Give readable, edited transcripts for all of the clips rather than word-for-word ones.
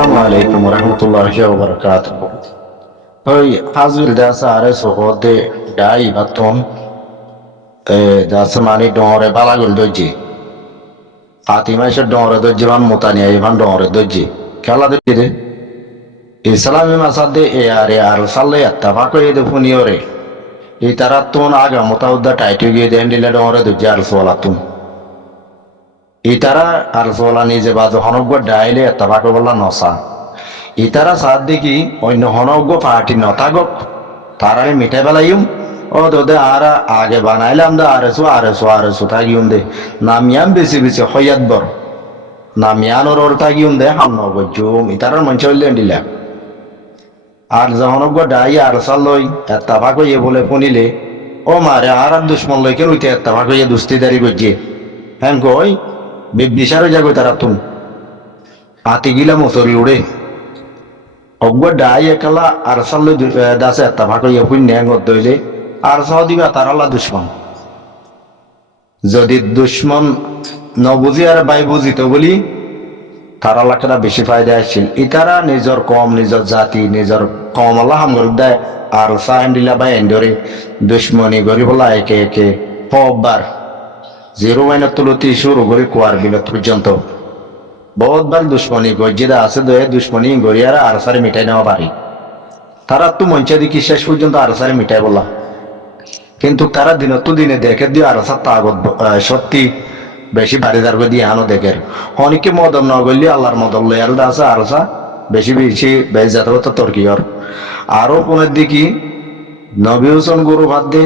Assalamu alaikum warahmatullahi wabarakatuh. Hoi hazil da sare sohode dai baton da samani dore balagul doji. Atima sha dore doji ban mutani ay ban dore doji. Kala doji de Islami masade e are ar salle attafaqo ede funiore. Itaratun aga mutawda taitu ge dendile dore doji ar solatun. ইতারা আর সোলা নিজে বাজু হনজ্ঞ ডাইলে এত্তাবাক বললা নসা ইতারা সাদ দেখি অন্য হনজ্ঞ party নতাগক তারারে মিঠাই বেলাইম ও দোদে আর আগে বানাইলাম দা আরেসু তাগিউম দে নামিয়াম বেশি বেশি হইয়াত বর নামিয়ানোর ওর তাগিউম দে হাম নগজুম ইতারার মঞ্চ হইলেন দিলা আর হনজ্ঞ ডাই আর সাল লই এত্তাবাক ইয়ে বলে শুনিলে ও মারে আর দুশ্মন লইকে উইতে এত্তাবাক ইয়ে দুস্তিদারি গজিয়ে হ্যাঁ কই বিবিসারও যাগো তারা তুম আতি গিলা মসরি উড়ে অজ্ঞ ডাই একালা আর সাল্লে দাসে একটা ভাগ ইয়ে পুণ্য দইলে আর সহ দিবা তারালা দুশ্মন যদি দুশ্মন নবুঝি আর বাই বুঝিত বলি তারা লাখেরা বেশি ফায়দা আসছিল ইতারা নিজর কম নিজর জাতি নিজর কম আল্লাহ হামগর দেয় আর সাহেন্ডিলা বাই এন্ডরে দুশ্মনী গরিবলা একে একে পববার জিরো মাইনের তুলতি শুরু করে কুয়ার বিলত পর্যন্ত বহুতবার দুশ্মনী গজ্জিদা আছে দয়ে দুশ্মনী গড়িয়ারা আর সারে মিটাই নেওয়া পারি তারা তো মঞ্চে দেখি শেষ পর্যন্ত আর সারে মিটাই বললা কিন্তু তারা দিনে দেখে দিয়ে আর সার তাগত সত্যি বেশি বাড়িদার করে দিয়ে আনো দেখের অনেকে মদন ন করলে আল্লাহর মদন লয়াল আছে আর সা বেশি বেশি বেশ যাতে তর্কিয়র আরো কোনের দিকে নবী হোসেন গরু ভাত দে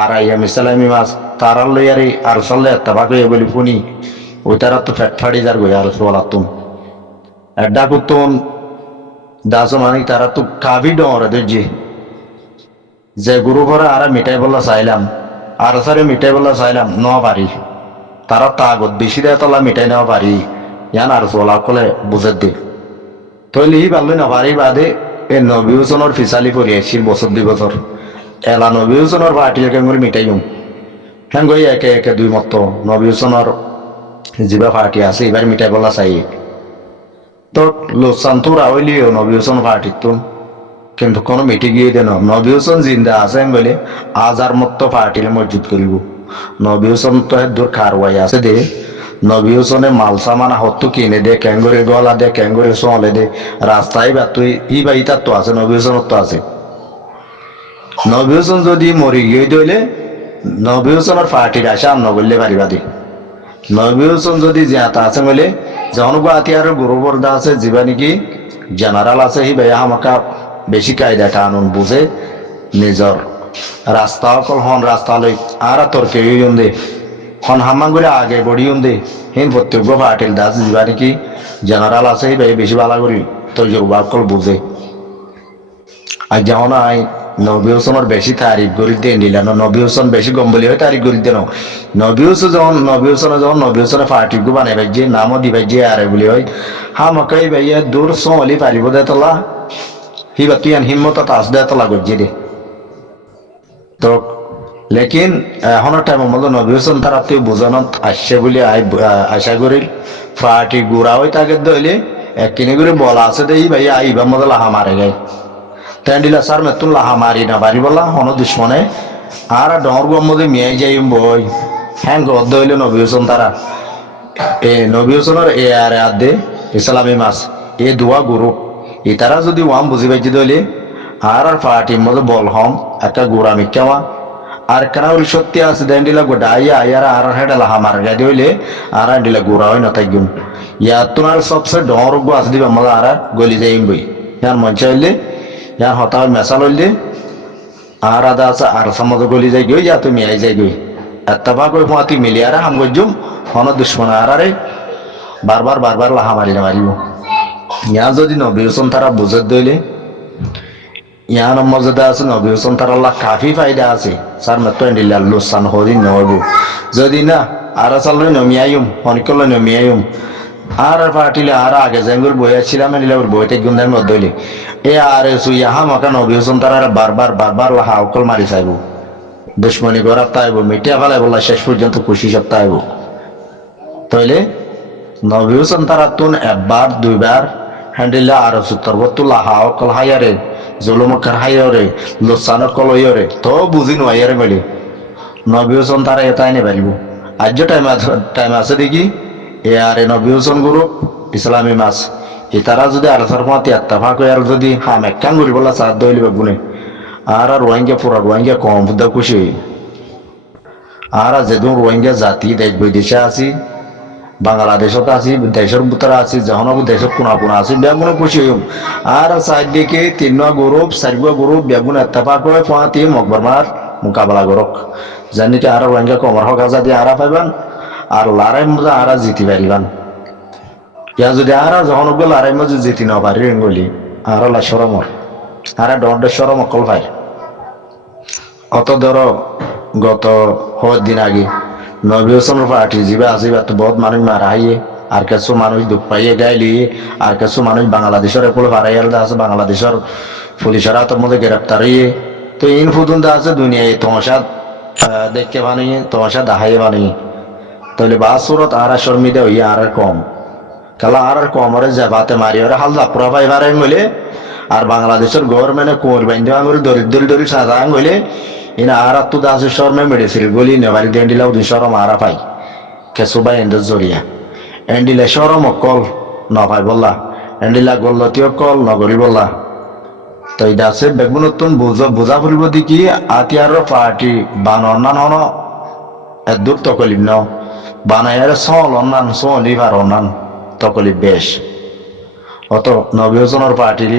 আর আইয়াম ইসলামী মাছ তারার লইয়ারি আর চললে তাবাকে বলি শুনি ওই তারা তো ফ্যাট ফাড়ি যার গই আর সোলাতুন এডা কুতুন দাস মানে তারা তো কাবি ডরে দেখছি যে গুরু ঘরে আর মিঠাই বললা চাইলাম আর সারে মিঠাই বললা চাইলাম ন পারি তারা তাগত বেশি দেয় তলা মিঠাই নেওয়া পারি ইয়ান আর সোলা কলে বুঝে দে তৈলি হি পারলে না পারি বাদে এ নবী হোসেনের ফিসালি করিয়াছিল বছর 2 বছর এলা নবী হোসেনের পার্টি কেমন মিটাইম হ্যাঁ গই একে একে দুই মত নবী হোসেনের যিবা পার্টি আছে এবার মিটাই বলা চাই তো লোসান্তরা হইলিও নবী হোসেন পার্টির তো কিন্তু কোনো মিটি গিয়ে দেন নবী হোসেন জিন্দা আছেন বলে আজার মত পার্টির মসজিদ করিব নবী হোসেন তো দূর খারওয়াই আছে দে নবী হোসেনে মাল সামান হত্তু কিনে দে ক্যাঙ্গরে গলা দে ক্যাঙ্গরে চলে দে রাস্তায় বা তুই ই বা ইতার তো আছে নবী হোসেনের তো আছে নবী হোসেন যদি মরি গিয়ে দইলে নবী হোসেনের পার্টির আসা আম নগরলে পারিবা দি নবী হোসেন যদি জিয়াতা আছে বলে যখন আতিয়ার গুরু বর্দা আছে যিবা নাকি জেনারেল আছে সি ভাইয়া আমাকা বেশি কায়দাটা আনুন বুঝে নিজর রাস্তা অকল হন রাস্তা লই আর তর্কে দে হন হামাঙ্গুলে আগে বড়িউন দে হিন প্রত্যেক পার্টির দাস যিবা নাকি জেনারেল আছে সি ভাই বেশি ভালো করি তজরবা অকল বুঝে আর যখন আই নবী হোসেনের বেশি তারিখ করি দিয়ে নিলেন নবী হোসেন বেশি গম্বলি হয়ে তারিখ করি দেন নবী হোসেনের পার্টি গু বানাই ভাইজি নামও দি ভাইজি আরে বলি হয় হামাকাই ভাইয়া দূর সোমালি পারিব দে তোলা হিবা তুই আন হিম্মত তাস দে তোলা গজি দে তো লেকিন এখনের টাইম মতো নবী হোসেন তারা তুই বুঝানত আসছে বলে আশা করি পার্টি গুড়া হয়ে তাকে দইলে এক কিনে করে বলা আছে দে ভাইয়া আইবা মতো লাহা মারে গাই তেন্ডিলা সার মেতুন লাহা মারি না বাড়ি বলা হন দুশ্মনে আর ডর গম্মদে মিয়াই যাই বই হ্যাঁ গদ্দ হইলে নবী হোসেন তারা এ নবী হোসেনের এ আরে আদে ইসলামী মাস এ দোয়া গুরু ই তারা যদি ওয়াম বুঝি পাইছি দইলে আর পার্টির মধ্যে বল হম একটা গুড়া মিকামা আর কেন সত্যি আছে দেন্ডিলা গোডাইয়া আয়ার আর হেডা লাহা মার গাই হইলে আর ডিলা গুড়া হয় না থাকবেন ইয়া তোমার সবসে ডর গো আছে দিবা মজা আর গলি যাইম বই ইয়ার মন চাইলে ইয়ার হতাও মেসাল হইলে আর আদা আছে আর সমাজ গলি যাই গই যা তুমি আই যাই গই এত্তাবা কই ফাতি মিলিয়ারা হাম গজুম হন দুশ্মন আরে বারবার লাহা মারি না মারিব ইয়া যদি নবী হোসেন তারা বুঝে দইলে ইয়ান মর্যাদা আছে নবী হোসেন তার আল্লাহ কাফি ফায়দা আছে সার মতো এন্ডিলা লোসান হরি নব যদি না আর চালই নমিয়াইম অনেকগুলো নমিয়াইম আর পার্টিলে আর আগে যেগুলো বইয়াছিলাম এনিলা বইতে গুন্দার মধ্যে হইলে এ আর সুইয়া হামাকা নবী হোসেন তারা বারবার লাহা অকল মারি চাইব দুশ্মনী গরাব তাইব মিটিয়া ফেলাই বললা শেষ পর্যন্ত খুশি সব তাইব তাইলে নবী হোসেন তারা তুন একবার দুইবার হ্যান্ডিলা আর সুত্তর বতুল্লা হা অকল হাইয়ারে জলমকার হাইয়ারে লোসানো কলইয়রে তো বুঝি নোয়াইয়ারে মেলি নবী হোসেন তারা এটাই নে পারিব আজ টাইম আছে দেখি এ আর এ নবী হোসেন গ্রুপ ইসলামী মাস এ তারা যদি আলোচনার মতে আত্তাফাক আর যদি হাম একখান করি বলা চার দইলি বেগুনে আর রোহিঙ্গা পুরা রোহিঙ্গা কম বুদ্ধা খুশি আর যেদিন রোহিঙ্গা জাতি দেশ বৈদেশে আছি বাংলাদেশত আছি দেশের ভিতরে আছি যখন দেশের কোনা কোনা আছি বেগুন খুশি হইম আর চারদিকে তিনটা গ্রুপ চারিটা গ্রুপ বেগুন এত্তেফাক করে পাঁতি মকবরমার মোকাবেলা করক জানিতে আর রোহিঙ্গা কমর হক আজাদি আরা পাইবান আর লড়াই মজা আরা জিতি পারিবান ইয়া যদি আরা যখন লড়াই মজা জিতি না পারি বলি আর লা সরমর আর দণ্ডে সরম অকল ভাই অত ধরো গত দিন আগে নবী হোসেনের পার্টি যাবে আসিবা তো বহুত মানুষ মারা হাইয়ে আর কিছু মানুষ দুঃখ পাইয়ে গাইলি আর কিছু মানুষ বাংলাদেশের এপল হারাইয়াল আছে বাংলাদেশের পুলিশের হাতের মধ্যে গ্রেপ্তার হইয়ে তো ইন ফুদুন আছে দুনিয়ায় তোমাশা দেখতে বানিয়ে তোমাশা দাহাইয়ে বানিয়ে তাহলে বাসুরত আর শর্মিদা হইয়া আর কম কালা আর কম ওরে জাবাতে মারি ওরা হাল দাপুরা পাই পারাই বলে আর বাংলাদেশের গভর্নমেন্টে কোর বাইন্দে আঙুর দরিদ্র সাদা আঙুলে ইনা আর তো দাসে শর্মে মেডিসিন গলি নেবারি দেন্ডিলাও দুই শরম আরা পাই কেসুবাই এন্ডের জরিয়া এন্ডিলে শরম অকল নপাই বললা এন্ডিলা গল্লতীয় কল নগরী বললা তো এটা আছে বেগুনতুন বুঝা ফুরিব দেখি আতিয়ার পার্টি বান অন্যান হন এদূর তকলিব ন বানাইয়ার সল অন্যান সলিভার অন্যান তকলিব বেশ অত নবী হোসেনের পার্টির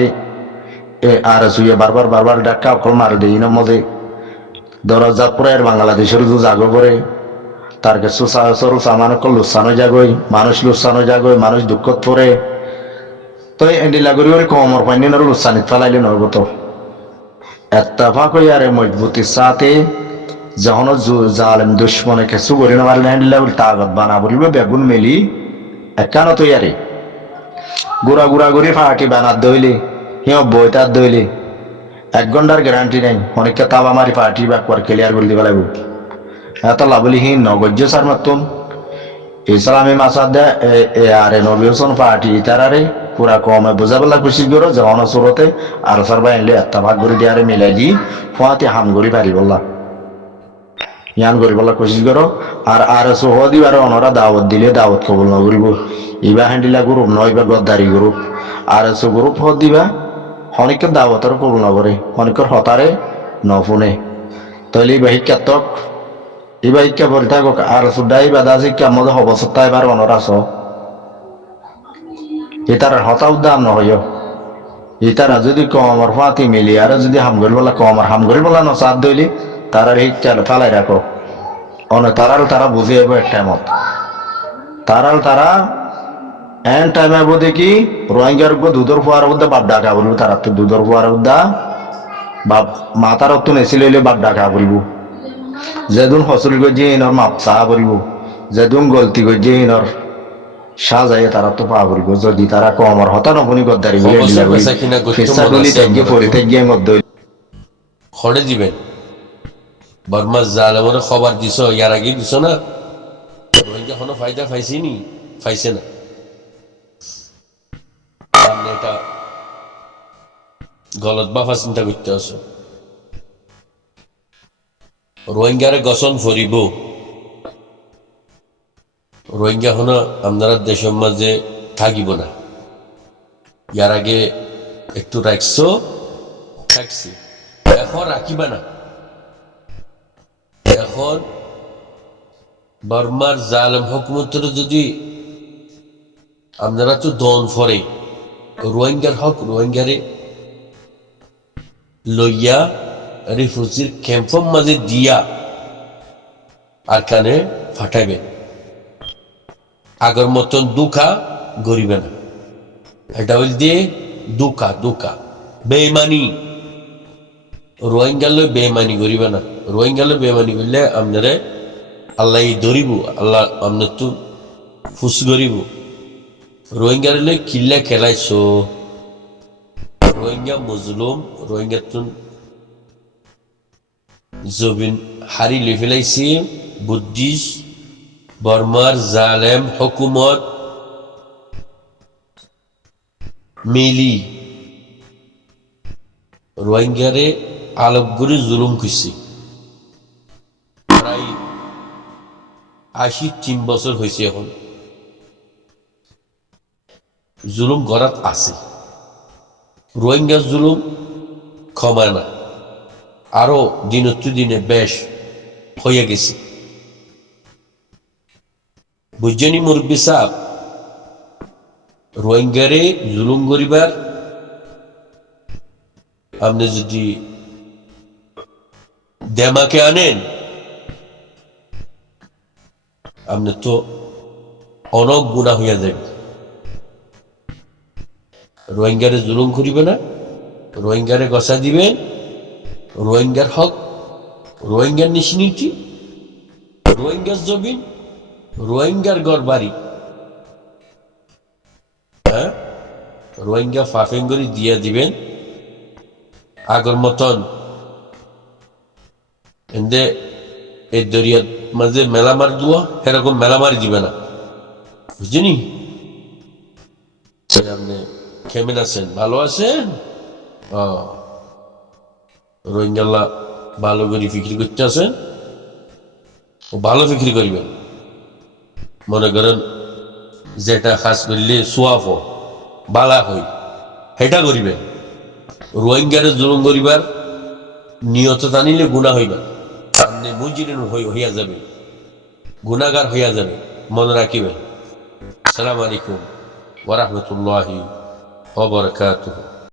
আর সুইয়ে বারবার ডাক্কা অকল মার দেই না মধ্যে দরজা পুরায়ের বাংলাদেশের যে জাগো করে তার কাছে সরু সামান লুসানো জাগই মানুষ লুসানো জাগই মানুষ দুঃখত পড়ে তো এন্ডিলা করি ওর কমর পাইনি না লুসানিত ফেলাইলে নব তো এত্তাফাক হই আরে মজবুতির সাথে যখন জালেম দুশ্মনে কিছু করি না পারলে এন্ডিলা তাগত বানা বলবে বেগুন মেলি একানো তো ইয়ারে গুড়া গুড়ি ফাঁকি বানাত দইলে হিও বইতার দইলে 1 ঘন্টার গ্যারান্টি নাই অনেকটা তাবা মারি পার্টি ব্যাকবার ক্লিয়ার করে দিবা লাগবো এত লাভলিহীন নগজ্য সার মাতুন ইসলামী মাসাদ আরে নবী হোসেন পার্টি তারারে পুরা কমে বোঝাবেলা কোশিশ করো যখন সুরতে আর সারবা এনলে একটা ভাগ করে দিয়ারে মিলাই দি ফুয়াতে হাম করি পারি বললা ইয়ান করি বলা কোশিশ করো আর সহ দিবার অনরা দাওয়াত দিলে দাওয়াত কবুল নকরিব ইবা হ্যান্ডিলা গ্রুপ নয় বা গদ্দারি গ্রুপ আর গ্রুপ হদ দিবা অনেকের দাওয়াতের কবুল নকরে অনেকের হতারে নফুনে তাহলে ইবা শিক্ষাত্মক ইবা শিক্ষা পড়ে থাকক আর সুদাই বাদা শিক্ষা মধ্যে হবসত্তা এবার অনরাস ইতার হতা উদ্যান নহয় ইতারা যদি কমর ফাতি মিলি আর যদি হামগরি বলা কমর হামগরি বলা নসাদ দইলি তারা শিক্ষা ফালাই রাখো অনে তারা বুঝে যাবো এক টাইমত তারা এন টাইমে বোধে কি রোহিঙ্গার দুধর ফুয়ার মধ্যে বাপ ডাকা বলবো তারা তো দুধর ফুয়ার মধ্যে বাপ মাতার অত নেছিল বাপ ডাকা বলব যেদিন ফসল গজিয়ে ইনর মাপ চাহা করিব যেদিন গলতি গজিয়ে ইনর সাজাইয়ে তারা তো পা করিব যদি তারা কমর হতা নবনি গদ্দারি খড়ে দিবেন বর্মা জালেমরে খবর দিছ ইয়ার আগে দিছ না রোহিঙ্গা কোনো ফায়দা পাইছি নি পাইছে না এটা গলত বাফা চিন্তা করতে আছো রোহিঙ্গারে গছন ফরিব রোহিঙ্গা হনো আপনারা দেশের মাঝে থাকিব না ইয়ার আগে একটু থাকছি এখন রাখিবা না এখন বর্মার জালেম হুকুমতের যদি আপনারা তো দন ফরে রোহিঙ্গার হক রোহিঙ্গারে লইয়া রিফিউজির ক্যাম্পের মাঝে দিয়া আর কানে ফাটাইবে আগের মতন দুঃখা গরিবে না এটা হইল দিয়ে দুঃখা বেইমানি রোহিঙ্গা লই বেইমানি গরিবে না রোহিঙ্গা লই বেইমানি করলে আপনারে আল্লাহ ধরিব আল্লাহ আপনার তো ফুস গরিব রোহিঙ্গার লই কিল্লা খেলাইছ রোহিঙ্গা মজলুম রোহিঙ্গা তুন জবিন হারি লই ফেলাইছি বুদ্ধিস্ট বর্মার জালেম হুকুমত মিলি রোহিঙ্গারে আলোকগড়ে জুলুম করছে প্রায় 83 বছর হয়েছে। এখন জুলুম করাত আছে, রোহিঙ্গার জুলুম ক্ষমা না, আরো দিনত্ব দিনে বেশ হয়ে গেছে। বুঝছেনি মুরব্বী সাহেব, রোহিঙ্গারে জুলুম করিবার আপনি যদি দেমাকে আনেন, আপনি তো অনেক গুণা হইয়া যাবে। রোহিঙ্গারে জুলুম করিবে না, রোহিঙ্গারে গসা দিবেন, রোহিঙ্গার হক, রোহিঙ্গার নিশিনীতি, রোহিঙ্গার জমিন, রোহিঙ্গার ঘর বাড়ি, হ্যাঁ, রোহিঙ্গা ফাফেঙ্গরি দিয়া দিবেন। আগর মতন এন্দে এই দরিয়ার মাঝে মেলামার দুয়া এরকম মেলামারি দিবে না, বুঝছেনি? আপনি কেমন আছেন? ভালো আছেন? রোহিঙ্গাল্লা ভালো করে ফিক্রি করতে আছেন, ও ভালো ফিক্রি করিবেন। মনে করেন যেটা খাস করলে সোয়াফ বালা হই সেটা করিবেন। রোহিঙ্গারে জুলুম করিবার নিয়ত জানিলে গুণা হইবা, সামনে মুজিরিন হইয়া যাবে, গুণাগার হইয়া যাবে, মনে রাখিবেন। আসসালামু আলাইকুম ওয়া রাহমাতুল্লাহি ওয়া বারাকাতুহু।